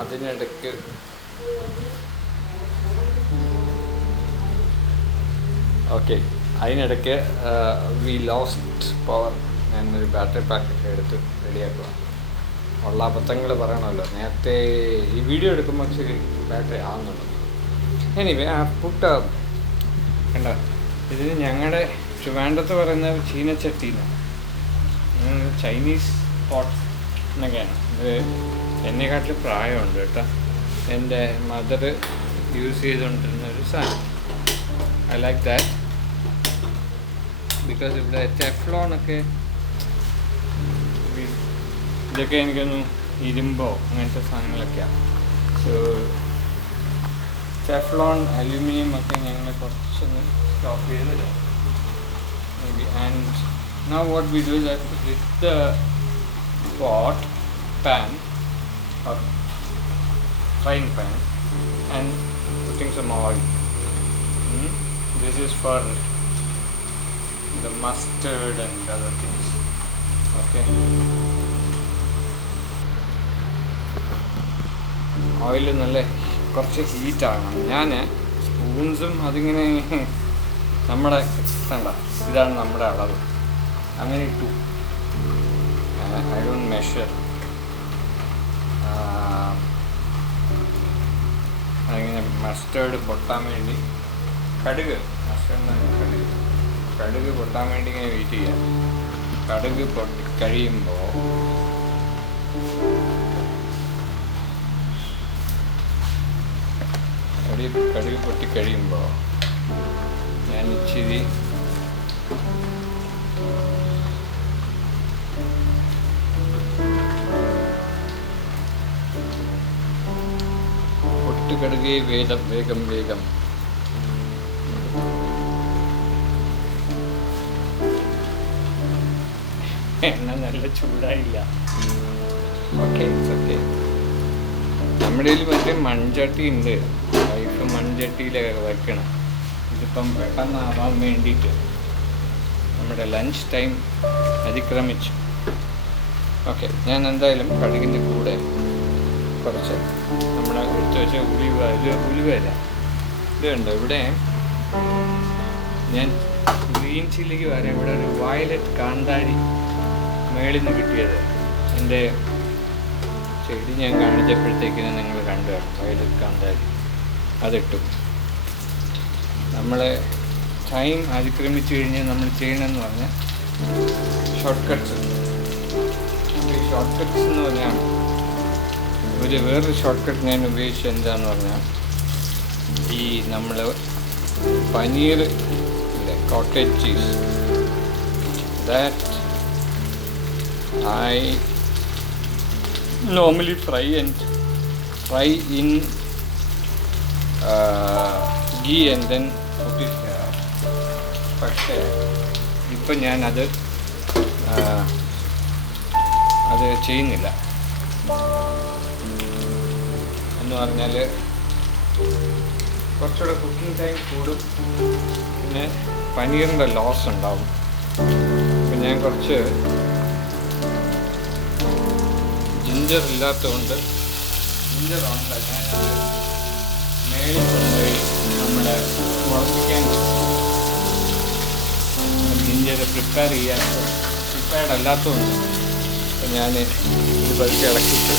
അതിനിടയ്ക്ക് ഓക്കെ, അതിനിടയ്ക്ക് V lost power. ഞാനൊരു ബാറ്ററി പാക്കൊക്കെ എടുത്ത് റെഡിയാക്കുക. ഉള്ള അബദ്ധങ്ങൾ പറയണമല്ലോ. നേരത്തെ ഈ വീഡിയോ എടുക്കുമ്പോൾ ശരി ബാറ്ററി ആകുന്നുണ്ട്. എനിവേ ആ പുട്ട് കണ്ടോ, ഇതിന് ഞങ്ങളുടെ ട്രിവാൻഡ്രത്ത് പറയുന്ന ചീനച്ചട്ടീന, ചൈനീസ് പോട്ട് എന്നൊക്കെയാണ്. ഇത് എന്നെക്കാട്ടിൽ പ്രായമുണ്ട് കേട്ടോ. എൻ്റെ മദർ യൂസ് ചെയ്തുകൊണ്ടിരുന്ന ഒരു സാധനം. ഐ ലൈക്ക് ദാറ്റ് ബിക്കോസ് ഇവിടെ ടെഫ്ലോണൊക്കെ ഇതൊക്കെ എനിക്കൊന്ന് ഇരുമ്പോ അങ്ങനത്തെ സാധനങ്ങളൊക്കെയാണ്. സോ ടെഫ്ലോൺ, അലൂമിനിയം ഒക്കെ ഞങ്ങൾ കുറച്ചൊന്ന് സ്റ്റോപ്പ് ചെയ്തില്ല maybe. And now what we do is that with the pot, pan or frying pan and putting some oil. This is for the mustard and other things. Okay. Oil നല്ല കുറച്ച് ഹീറ്റാകണം. ഞാൻ സ്പൂൺസും അതിങ്ങനെ നമ്മുടെ കണ്ട ഇതാണ് നമ്മുടെ അളവ്, അങ്ങനെ ഇട്ടു. I don't measure. അതിങ്ങനെ മസ്റ്റേർഡ് പൊട്ടാൻ വേണ്ടി കടുക് പൊട്ടാൻ വേണ്ടി ഇങ്ങനെ വെയിറ്റ് ചെയ്യാം. കടുക് പൊട്ടി കഴിയുമ്പോൾ കടുക് പൊട്ടിക്കഴിയുമ്പോൾ ഞാൻ ഇച്ചിരി പൊട്ടുകടുകെ വേഗം എണ്ണ നല്ല ചൂടായില്ല. Okay, okay. നമ്മുടെ കയ്യിൽ മറ്റേ മൺചട്ടി ഉണ്ട്. വൈഫ് മൺചട്ടിയിലൊക്കെ വെക്കണം. ഇതിപ്പം പെട്ടെന്നാവാൻ വേണ്ടിയിട്ട് നമ്മുടെ ലഞ്ച് ടൈം അതിക്രമിച്ചു. ഓക്കെ, ഞാൻ എന്തായാലും കടുകിൻ്റെ കൂടെ കുറച്ച് നമ്മുടെ എടുത്ത് വെച്ച ഉലുവയില ഇത് കണ്ടോ. ഇവിടെ ഞാൻ ഗ്രീൻ ചില്ലിക്ക് വരാം. ഇവിടെ ഒരു വയലറ്റ് കാന്താരി മേളിൽ നിന്ന് കിട്ടിയത്. എൻ്റെ ചെടി ഞാൻ കാണിച്ചപ്പോഴത്തേക്കിന് നിങ്ങൾ കണ്ടു വയലറ്റ് കാന്താരി, അതിട്ടു. നമ്മൾ ടൈം അതിക്രമിച്ചു കഴിഞ്ഞാൽ നമ്മൾ ചെയ്യണമെന്ന് പറഞ്ഞാൽ ഷോർട്ട് കട്ട്സ്. ഈ ഷോർട്ട് കട്ട്സ് എന്ന് പറഞ്ഞാൽ വേറൊരു ഷോർട്ട് കട്ട് ഞാൻ ഉപയോഗിച്ചത് എന്താന്ന് പറഞ്ഞാൽ, ഈ നമ്മൾ paneer cottage cheese that I normally fry in ghee and then put it here. പക്ഷേ ഇപ്പം ഞാനത് ചെയ്യുന്നില്ല. എന്ന് പറഞ്ഞാൽ കുറച്ചുകൂടെ കുക്കിംഗ് ടൈം കൂടും, പിന്നെ പനീറിൻ്റെ ലോസ് ഉണ്ടാവും. അപ്പം ഞാൻ കുറച്ച് ജിഞ്ചർ ഇല്ലാത്തതുകൊണ്ട്, ജിഞ്ചറാണല്ല, ഞാനത് മേളിൽ കൊണ്ടുപോയി നമ്മുടെ മുളപ്പിക്കാൻ ജിഞ്ചർ പ്രിപ്പയർഡ് അല്ലാത്തതുകൊണ്ട് അപ്പം ഞാൻ ഇത് പതുക്കെ ഇളക്കിയിട്ട്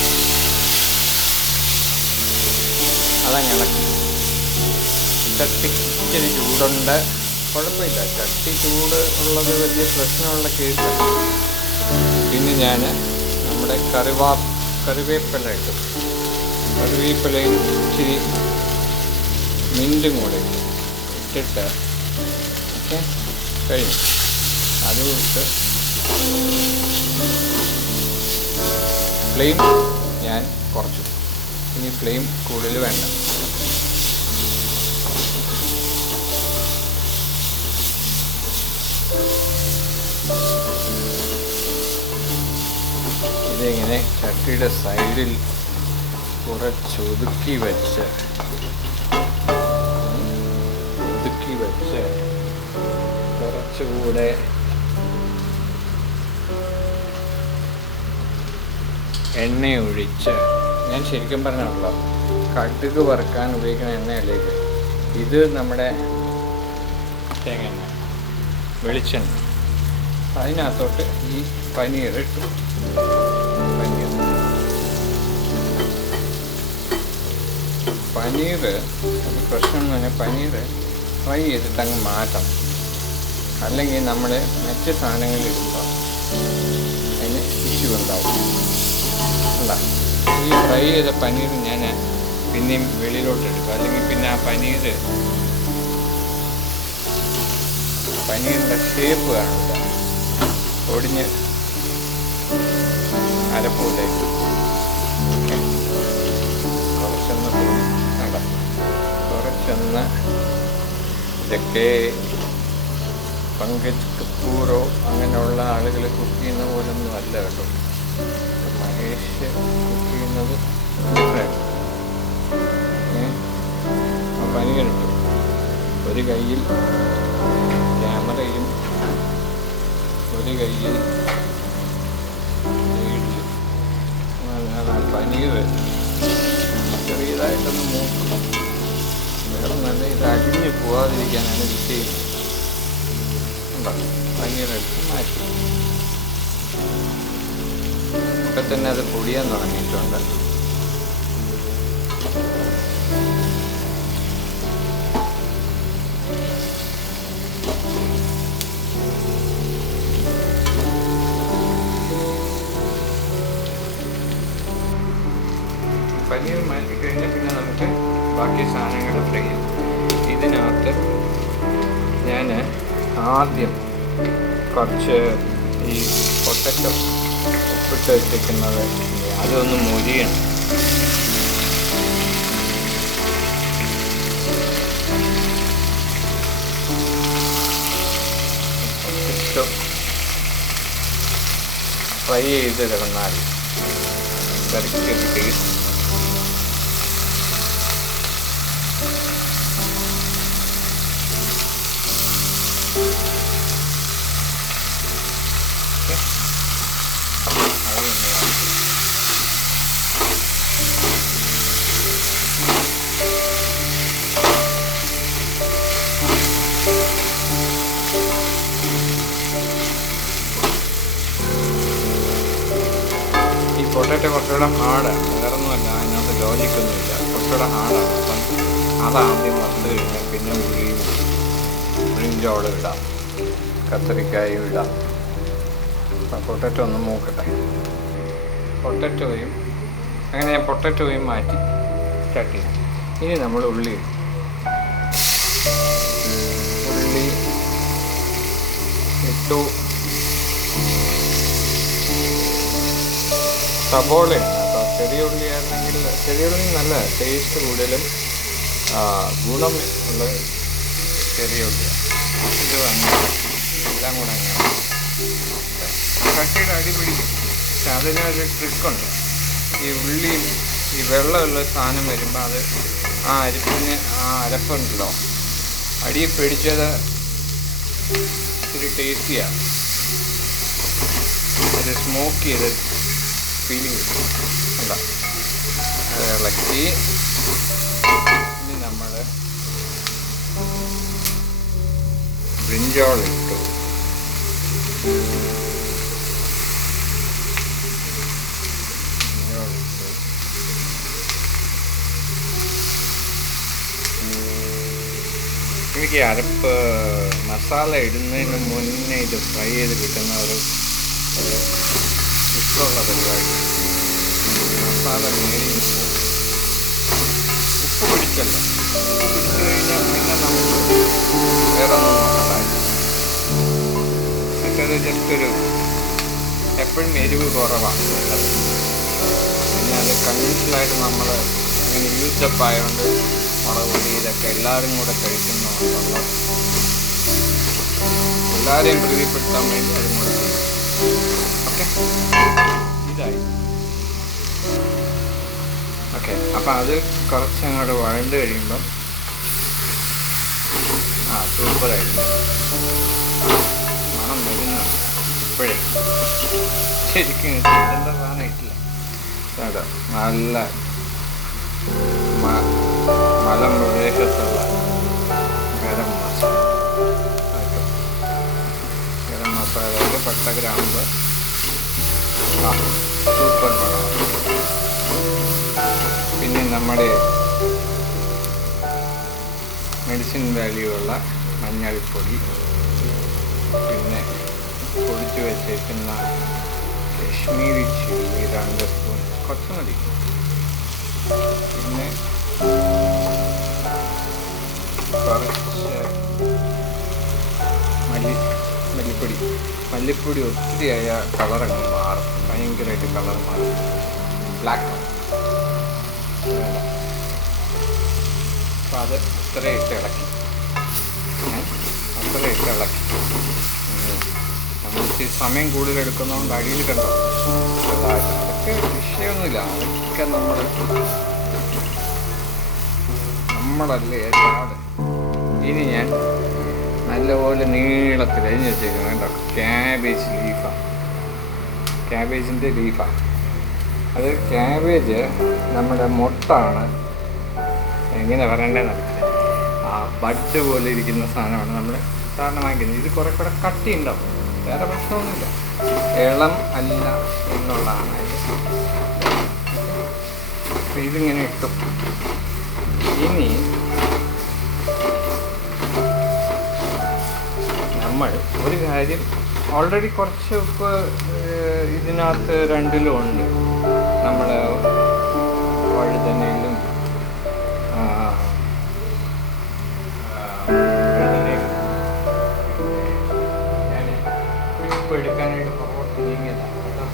അതങ്ങ് ഇളക്കി. ചട്ടി ഇച്ചിരി ചൂടുണ്ട്, കുഴപ്പമില്ല. ചട്ടി ചൂട് ഉള്ളത് വലിയ പ്രശ്നമുള്ള കേസാണ്. പിന്നെ ഞാൻ നമ്മുടെ കറിവേപ്പില ഇട്ടു. കറിവേപ്പിലയും ഇച്ചിരി മിൻറ്റും കൂടെ ഇട്ടിട്ട് ഓക്കെ കഴിഞ്ഞു. അതും ഇട്ട് ഫ്ലെയിം ഞാൻ കുറച്ചു. ഇനി ഫ്ലെയിം കൂടുതൽ വേണ്ട. ഇതിങ്ങനെ ചട്ടിയുടെ സൈഡിൽ കുറച്ചൊതുക്കി വെച്ച് കുറച്ചുകൂടെ എണ്ണയൊഴിച്ച് ഞാൻ ശരിക്കും പറഞ്ഞല്ലോ, കടുക് വറുക്കാൻ ഉപയോഗിക്കുന്ന എണ്ണയിലേക്ക് ഇത് നമ്മുടെ തേങ്ങ എണ്ണ, വെളിച്ചെണ്ണ, അതിനകത്തോട്ട് ഈ പനീർ ഇട്ടു. പനീർ ഒരു പ്രശ്നം എന്ന് പറഞ്ഞാൽ പനീർ ഫ്രൈ ചെയ്തിട്ട് അങ്ങ് മാറ്റണം. അല്ലെങ്കിൽ നമ്മൾ മറ്റ് സാധനങ്ങളിലിടുമ്പോൾ അതിന് ഇഷ്യൂ ഉണ്ടാവും. അല്ല, ഈ ഫ്രൈ ചെയ്ത പനീർ ഞാൻ പിന്നെയും വെളിയിലോട്ട് എടുക്കും. അല്ലെങ്കിൽ പിന്നെ ആ പനീറിൻ്റെ ഷേപ്പ് കാണില്ല, ഒടിഞ്ഞ് അരപ്പൂലേക്ക് കുറച്ചൊന്ന് ഇതൊക്കെ പങ്കജ് കപൂറോ അങ്ങനെയുള്ള ആളുകൾ കുക്ക് ചെയ്യുന്ന പോലൊന്നും അല്ല കേട്ടോ. മഹേഷ് കുക്ക് ചെയ്യുന്നത് പനിയുണ്ട്. ഒരു കയ്യിൽ ക്യാമറയും ഒരു കയ്യിൽ വീഡിയോ. പനീർ ചെറിയതായിട്ടൊന്ന് മൂക്കും. വേറെ നല്ല ഇത് അടിഞ്ഞു പോവാതിരിക്കാനാണ് ഇത് ചെയ്യുന്നത്. ഉണ്ടാവും പനീരെടുത്ത് മാറ്റി. ഇപ്പം തന്നെ അത് പൊടിയാൻ തുടങ്ങിയിട്ടുണ്ട്. പനീർ മാറ്റി കഴിഞ്ഞാൽ പിന്നെ നമുക്ക് ബാക്കി സാധനങ്ങൾ ഫ്രൈ ചെയ്യും. ഇതിനകത്ത് ഞാൻ ആദ്യം കുറച്ച് ഈ പൊട്ടറ്റോ ഉപ്പിട്ട് വെച്ചിരിക്കുന്നത് അതൊന്ന് മൊരിയണം. പൊട്ടറ്റോ ഫ്രൈ ചെയ്ത് കിടന്നാൽ കറിക്കൊരു ടേസ്റ്റ്. ഈ പൊട്ടറ്റോ കുറച്ചുകൂടെ ഹാർഡാണ്, വേറൊന്നുമല്ല, അതിനകത്ത് ലോജിക്കൊന്നുമില്ല, കുറച്ചുകൂടെ ഹാർഡാണ്. അപ്പം അതാദ്യം വന്നു കഴിഞ്ഞാൽ പിന്നെ ഉള്ളിയും ബ്രിഞ്ചോളും ഇടാം, കത്തിരിക്കായും ഇടാം. അപ്പം പൊട്ടറ്റോ ഒന്ന് മൂക്കട്ടെ. പൊട്ടറ്റോയും അങ്ങനെ ഞാൻ പൊട്ടറ്റോയും മാറ്റി ചട്ടി. ഇനി നമ്മൾ ഉള്ളി ഇട്ടു. സബോളയാണ് കേട്ടോ. ചെറിയ ഉള്ളിയാണെങ്കിൽ ചെറിയ ഉള്ളി നല്ല ടേസ്റ്റ് കൂടുതലും ഗുണം ഉള്ള ചെറിയ ഉള്ളിയാണ്. ഇത് അങ്ങനെ എല്ലാം കൂടെ അങ്ങനെ കട്ടിയുടെ അടി പിടിക്കും. പക്ഷെ അതിനൊരു ട്രിക്കുണ്ട്. ഈ ഉള്ളിയും ഈ വെള്ളമുള്ള സാധനം വരുമ്പോൾ അത് ആ അരിപ്പിന് ആ അരപ്പുണ്ടല്ലോ അടി പിടിച്ചത് ഇത്തിരി ടേസ്റ്റിയാണ്. അത് സ്മോക്ക് ചെയ്ത് ഫീലിംഗ് കിട്ടും. അല്ല, അത് ഇളക്കി ഇനി നമ്മൾ ബ്രിഞ്ചോൾ ഇട്ടു. എനിക്ക് അരപ്പ് മസാല ഇടുന്നതിന് മുന്നേ ഇത് ഫ്രൈ ചെയ്ത് കിട്ടുന്ന ഒരു ഇഷ്ടമുള്ള പരിപാടി. മസാല മേടി ഉപ്പ് പിടിച്ചല്ലോ, ഉപ്പ് പിടിച്ചു കഴിഞ്ഞാൽ പിന്നെ നമുക്ക് വേറെ ഒന്നും നോക്കണ്ടായി. മറ്റേത് ജസ്റ്റ് ഒരു എപ്പോഴും എരിവ് കുറവാണ് നല്ലത്. പിന്നെ അത് കൺവെൻഷനായിട്ട് നമ്മൾ അങ്ങനെ യൂസ്ഡപ്പ് ആയതുകൊണ്ട് മുളക് പൊടി ഇതൊക്കെ എല്ലാവരും കൂടെ കഴിക്കുന്നുണ്ടല്ലോ, എല്ലാവരെയും പ്രീതിപ്പെടുത്താൻ വേണ്ടി അതും കൂടെ ചെയ്യും. ഓക്കെ, ഇതായി. ഓക്കെ, അപ്പം അത് കുറച്ചങ്ങോട്ട് വഴണ്ട് കഴിയുമ്പം സൂപ്പറായിരുന്നു. മണം വരുന്നു ഇപ്പോഴേ. ശരിക്കും ഇതെന്താ സാധനം ഇട്ടില്ല കേട്ടോ. നല്ല മലമ്പ്രദേശത്തുള്ള ഗരം മസാല. ഗരം മസാലയിൽ പട്ട, ഗ്രാമ്പ്, സൂപ്പർ മണം. പിന്നെ നമ്മുടെ മെഡിസിൻ വാല്യൂ ഉള്ള മഞ്ഞൾപ്പൊടി, പിന്നെ പൊടിച്ചു വെച്ചേക്കുന്ന കശ്മീരി ചില്ലി 2 സ്പൂൺ, കുറച്ച് മതി. പിന്നെ കുറച്ച് മല്ലിപ്പൊടി ഒത്തിരിയായ കളറങ്ങ് മാറും, ഭയങ്കരമായിട്ട് കളർ മാറും, ബ്ലാക്ക്. അപ്പം അത് അത്രയിട്ട് ഇളക്കി നമുക്ക് സമയം കൂടുതലെടുക്കുന്നതുകൊണ്ട് അടിയിൽ കണ്ടോ അതൊക്കെ വിഷയമൊന്നുമില്ല. അതൊക്കെ നമ്മളല്ലേ ചാട്. ഇനി ഞാൻ നല്ലപോലെ നീളത്തിൽ അരിഞ്ഞ് വെച്ചേക്കുന്നത് കണ്ടോ, ക്യാബേജിൻ്റെ ലീഫാണ്. അത് ക്യാബേജ് നമ്മുടെ മൊട്ടാണ്, എങ്ങനെ പറയണ്ടതെന്ന് അറിയില്ല. ആ ബഡ് പോലെ ഇരിക്കുന്ന സാധനമാണ് നമ്മൾ സാധാരണ വാങ്ങിക്കുന്നത്. ഇത് കുറേ കൂടെ കട്ടി ഉണ്ടാവും, വേറെ പ്രശ്നമൊന്നുമില്ല. ഇളം അല്ല എന്നുള്ളതാണ്. അപ്പം ഇതിങ്ങനെ ഇട്ടു. ഇനി നമ്മൾ ഒരു കാര്യം, ഓൾറെഡി കുറച്ച് ഉപ്പ് ഇതിനകത്ത് 2ലും ഉണ്ട്. നമ്മൾ വഴുതനയിലും ഞാൻ ഉപ്പ് എടുക്കാനായിട്ട് പുറകോട്ട് നീങ്ങിയതാണ് കേട്ടോ,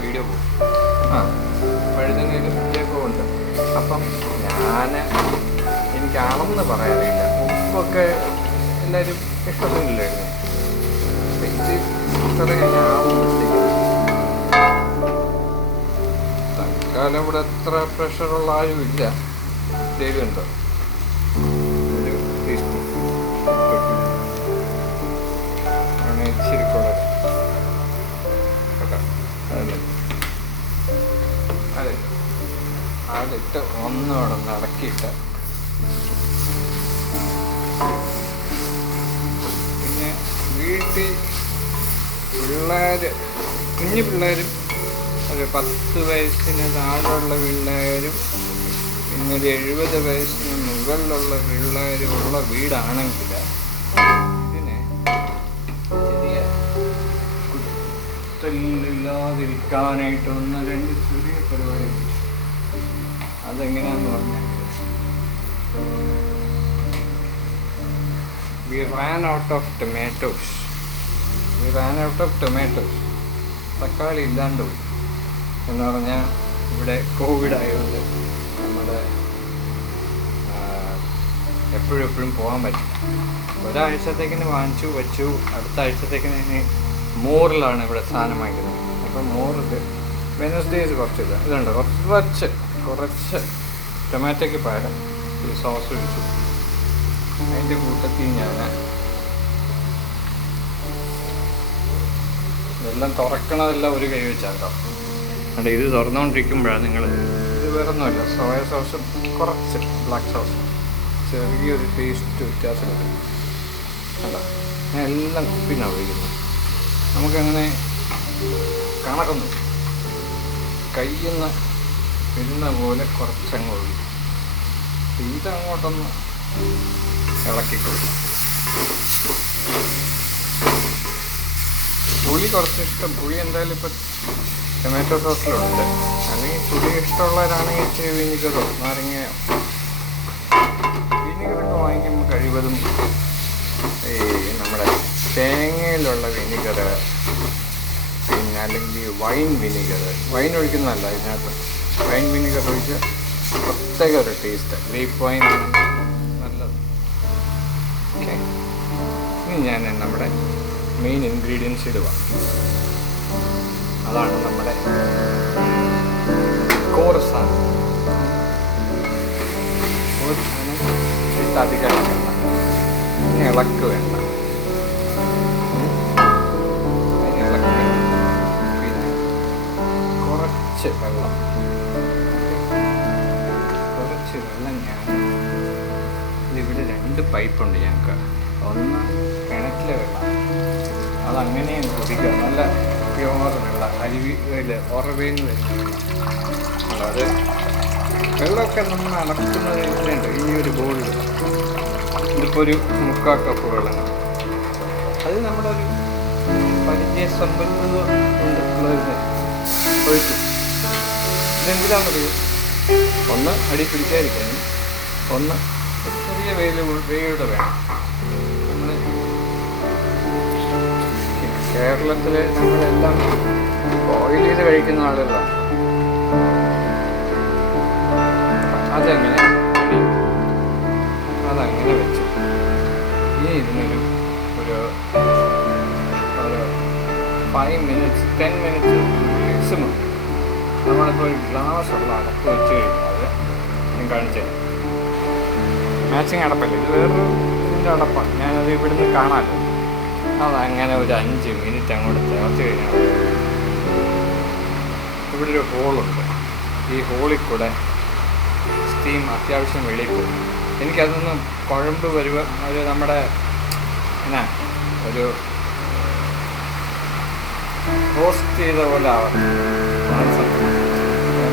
വീഡിയോ പോകും. വഴുതനയിലും ഇതൊക്കെ ഉണ്ട്. അപ്പം എനിക്ക് അളന്ന് പറയാനില്ല, ഉപ്പൊക്കെ എല്ലാവരും ഇഷ്ടപ്പെട്ടില്ലായിരുന്നു. ഇത് ഇത്ര ആവുമ്പോഴത്തേക്കും തൽക്കാലം ഇവിടെ എത്ര പ്രഷറുള്ള ആരും ഇല്ല. ഉണ്ടോ, ഒരു ടീസ്പൂൺ ആണ് ഇച്ചിരി കൂടുതൽ കേട്ടോ. അതിട്ട് ഒന്നോടെ നടക്കിയിട്ട് പിന്നെ വീട്ടിൽ കുഞ്ഞു പിള്ളേരും ഒരു 10 വയസ്സിന് താഴെയുള്ള പിള്ളേരും പിന്നെ ഒരു 70 വയസ്സിന് മുകളിലുള്ള പിള്ളേരും ഉള്ള വീടാണെങ്കിൽ ഇതിനെ ചെറിയ കുത്തലില്ലാതിരിക്കാനായിട്ട് 1-2 ചെറിയ പരിപാടി. അതെങ്ങനെയാണെന്ന് പറഞ്ഞാൽ, we ran out of tomatoes. തക്കാളി ഇല്ലാണ്ട് പോയി എന്ന് പറഞ്ഞാൽ ഇവിടെ കോവിഡ് ആയതുകൊണ്ട് നമ്മൾ എപ്പോഴും പോകാൻ പറ്റില്ല. ഒരാഴ്ചത്തേക്കിന് വാങ്ങിച്ചു വെച്ചു, അടുത്ത ആഴ്ചത്തേക്കിന് മോറിലാണ് ഇവിടെ സാധനം വാങ്ങിക്കുന്നത്. അപ്പം മോറിൽ വെനസ്ഡേസ് ഇതുണ്ട്, കുറച്ച് ടൊമാറ്റോയ്ക്ക് പകരം ഒരു സോസ് ഒഴിച്ചു. അതിൻ്റെ കൂട്ടത്തിൽ ഞാൻ ഇതെല്ലാം തുറക്കണതെല്ലാം ഒരു കൈ വെച്ചാൽ കേട്ടോ. അല്ല, ഇത് തുറന്നുകൊണ്ടിരിക്കുമ്പോഴാണ് ഇത് വേറെ ഒന്നുമല്ല, സോയ സോസും കുറച്ച് ബ്ലാക്ക് സോസും ചെറിയൊരു ടേസ്റ്റ് വ്യത്യാസം കിട്ടും കേട്ടോ. ഞാൻ എല്ലാം കുപ്പിനാണ് ഒഴിക്കുന്നത്. നമുക്കങ്ങനെ കണക്കൊന്നും കയ്യിൽ നിന്ന് വരുന്ന പോലെ കുറച്ചങ്ങ് ഒഴിക്കും. ഇതങ്ങോട്ടൊന്ന് ഇളക്കി കൊടുക്കും. പുളി കുറച്ച് ഇഷ്ടം, പുളി എന്തായാലും ഇപ്പം ടൊമാറ്റോ സോസിലുണ്ട്. അല്ലെങ്കിൽ പുളി ഇഷ്ടമുള്ളവരാണെങ്കിൽ ഇച്ചിരി വിനിഗറോ നാരങ്ങയോ വിനിഗറൊക്കെ വാങ്ങിക്കുമ്പോൾ കഴിവതും നമ്മുടെ തേങ്ങയിലുള്ള വിനിഗർ, പിന്നെ അല്ലെങ്കിൽ വൈൻ ഒഴിക്കുന്നതല്ല, ഇതിനകത്ത് വൈൻ വിനിഗർ ഒഴിച്ച് പ്രത്യേക ഒരു ടേസ്റ്റ്. ഗ്രേപ്പ് വൈൻ നല്ലത്. ഓക്കെ, ഇനി ഞാൻ നമ്മുടെ മെയിൻ ഇൻഗ്രീഡിയൻസ് ഇടുക. അതാണ് നമ്മുടെ കോറസാണ്. അധികം ഇളക്കണ്ട, ഇനി ഇളക്ക് വേണ്ട. പിന്നെ കുറച്ച് വെള്ളം പൈപ്പുണ്ട് ഞങ്ങൾക്ക്. ഒന്ന് കിണറ്റിലെ വെള്ളം, അതങ്ങനെയും കുടിക്കുക. നല്ല പ്യോർ വെള്ളം, അരുവിയിൽ ഉറവേന്ന് വരുന്ന വെള്ളം. അത് വെള്ളമൊക്കെ നമ്മൾ അളക്കുന്നത് ഇതിലുണ്ട്, ഈ ഒരു ബോളിൽ. ഇതിപ്പോൾ ഒരു 3/4 കപ്പ് വെള്ളം. അത് നമ്മുടെ ഒരു പരിചയസമ്പന്നത ഉള്ളതിന് ഒഴിച്ചു. ഇതെന്തിനാണെന്നറിയും? ഒന്ന് അടി പിടിക്കാതിരിക്കാനും, ഒന്ന് ചെറിയ വെയിലൂടെ വേണം. നമ്മൾ കേരളത്തിൽ നമ്മളെല്ലാം ബോയിൽ ചെയ്ത് കഴിക്കുന്ന ആളുകളാണ്. അതങ്ങനെ വെച്ചു. ഇനി ഇതിനൊരു ഒരു 5 minutes 10 minutes മാക്സിമം നമ്മളിപ്പോൾ ഒരു ഗ്ലാസ് ഉള്ള അടപ്പ് വെച്ച് കഴിഞ്ഞാൽ ഞാൻ കാണിച്ചത് മാച്ചിങ് അടപ്പല്ല, ഇത് വേറൊരു ഇതിൻ്റെ അടപ്പാണ്. ഞാനത് ഇവിടുന്ന് കാണാമല്ലോ. അതങ്ങനെ ഒരു 5 minute അങ്ങോട്ട് ചേർത്ത് കഴിഞ്ഞാൽ ഇവിടെ ഒരു ഹോളുണ്ട്. ഈ ഹോളിൽ കൂടെ സ്റ്റീം അത്യാവശ്യം വെളിയിൽ പോകും. എനിക്കതൊന്ന് കുഴമ്പ് വരുക, ഒരു നമ്മുടെ എന്നാ ഒരു റോസ്റ്റ് ചെയ്ത പോലെ ആവണം.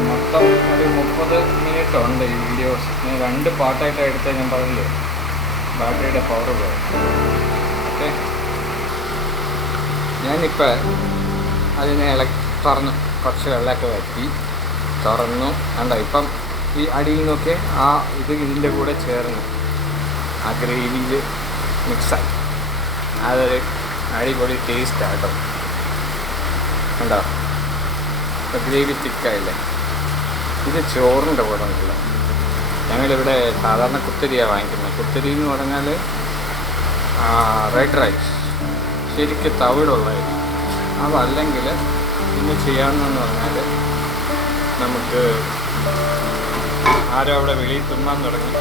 മൊത്തം ഒരു 30 minute ഉണ്ട് ഈ വീഡിയോസ്. ഞാൻ 2 പാർട്ടായിട്ടാണ് എടുത്തത്. ഞാൻ പറഞ്ഞില്ലേ, ബാറ്ററിയുടെ പവർ പോയി. ഓക്കെ, ഞാനിപ്പോൾ അതിനെ തുറന്നു, കുറച്ച് വെള്ളമൊക്കെ വറ്റി തുറന്നു. കണ്ടോ, ഇപ്പം ഈ അടിയിൽ നിന്നൊക്കെ ആ ഇതിൻ്റെ കൂടെ ചേർന്ന് ആ ഗ്രേവിയിൽ മിക്സായി. അതൊരു അടിപൊളി ടേസ്റ്റാണ് കേട്ടോ. കണ്ടോ, ഇപ്പോൾ ഗ്രേവി തിക്കായില്ലേ. ഇത് ചോറിൻ്റെ കൂടെ ഉണ്ടല്ലോ. ഞങ്ങളിവിടെ സാധാരണ കുത്തരിയാണ് വാങ്ങിക്കുന്നത്. കുത്തരി എന്ന് പറഞ്ഞാൽ റെഡ് റൈസ്, ശരിക്കും തവിടുള്ളത്. അതല്ലെങ്കിൽ ഇന്ന് ചെയ്യാമെന്ന് പറഞ്ഞാൽ നമുക്ക് ആരോ അവിടെ വെളിയിൽ തുമ്മാൻ തുടങ്ങി.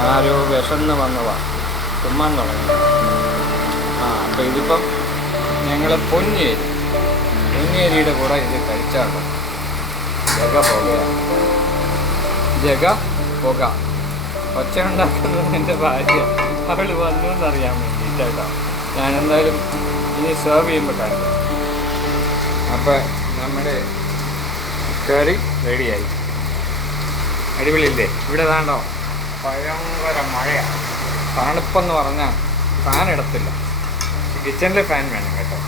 ആരോ വിശന്ന് വന്നതാണ്, തുമ്മാൻ തുടങ്ങി. അപ്പോൾ ഇതിപ്പം ഞങ്ങൾ പൊന്നിയരിയുടെ കൂടെ ഇത് കഴിച്ചാണ്. ജഗ പുക ഒച്ച ഉണ്ടാക്കുന്നത് എൻ്റെ ഭാര്യ. അവൾ വന്നു എന്നറിയാൻ വേണ്ടിയിട്ടാണ്. ഞാനെന്തായാലും ഇനി സെർവ് ചെയ്യുമ്പോൾ കാണിക്കാം. അപ്പോൾ നമ്മുടെ കറി റെഡിയായി. അടിപൊളിയില്ലേ? ഇവിടെ താണ്ടോ ഭയങ്കര മഴയാണ്. തണുപ്പെന്ന് പറഞ്ഞാൽ ഫാൻ ഇടത്തില്ല. കിച്ചണിൽ ഫാൻ വേണം കേട്ടോ.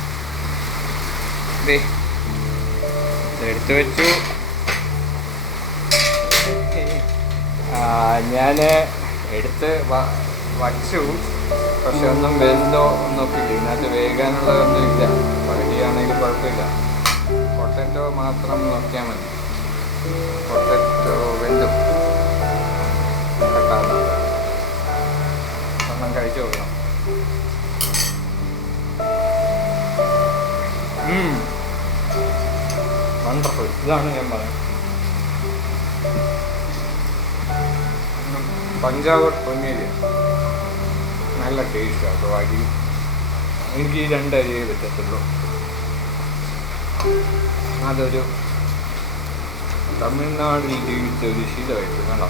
ഇതെടുത്ത് വെച്ചു. ഞാൻ എടുത്ത് വച്ചു, പക്ഷെ ഒന്നും വെന്തോ നോക്കില്ല. ഇതിനകത്ത് വേകാനുള്ളതൊന്നും ഇല്ല. പകുതിയാണെങ്കിലും കുഴപ്പമില്ല. പൊട്ടറ്റോ മാത്രം നോക്കിയാൽ മതി. പൊട്ടറ്റോ വെന്തു കെട്ടാറുണ്ട്. ഒന്നും കഴിച്ചു നോക്കണം. വണ്ടർഫുൾ. ഇതാണ് ഞാൻ പറയുന്നത്. പഞ്ചാബ് പൊന്നിയരി നല്ല ടേസ്റ്റാണ് കേട്ടോ. അരി എനിക്ക് ഈ 2 അരിയേ പറ്റത്തുള്ളൂ. അതൊരു തമിഴ്നാടിൽ ജീവിച്ച ഒരു ശീലമായിട്ട് കണ്ടോ.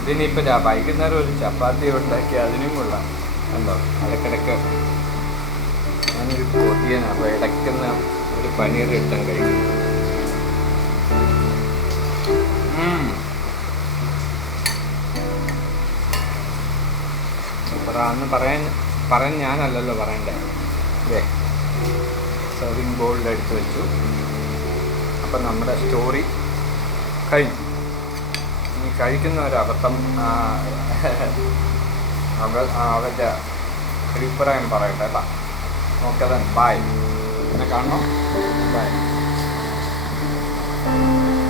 ഇതിനിപ്പോൾ വൈകുന്നേരം ഒരു ചപ്പാത്തി ഉണ്ടാക്കി അതിനും കൊള്ളാം. കണ്ടോ, ഇടയ്ക്കിടയ്ക്ക് ഞാനൊരു കൊതിയനാണ്. അപ്പോൾ ഇടയ്ക്കുന്ന ഒരു പനീർ ഇട്ടാൻ കഴിക്കും. അന്ന് പറയാൻ ഞാനല്ലല്ലോ പറയണ്ടേ. അതെ, സെർവിങ് ബോളിൽ എടുത്ത് വെച്ചു. അപ്പം നമ്മുടെ സ്റ്റോറി കഴിഞ്ഞു. ഇനി കഴിക്കുന്നവരബദ്ധം അവരുടെ അഭിപ്രായം പറയട്ടെ കേട്ടോ. Okay, then bye. എന്നെ കാണണം. ബൈ.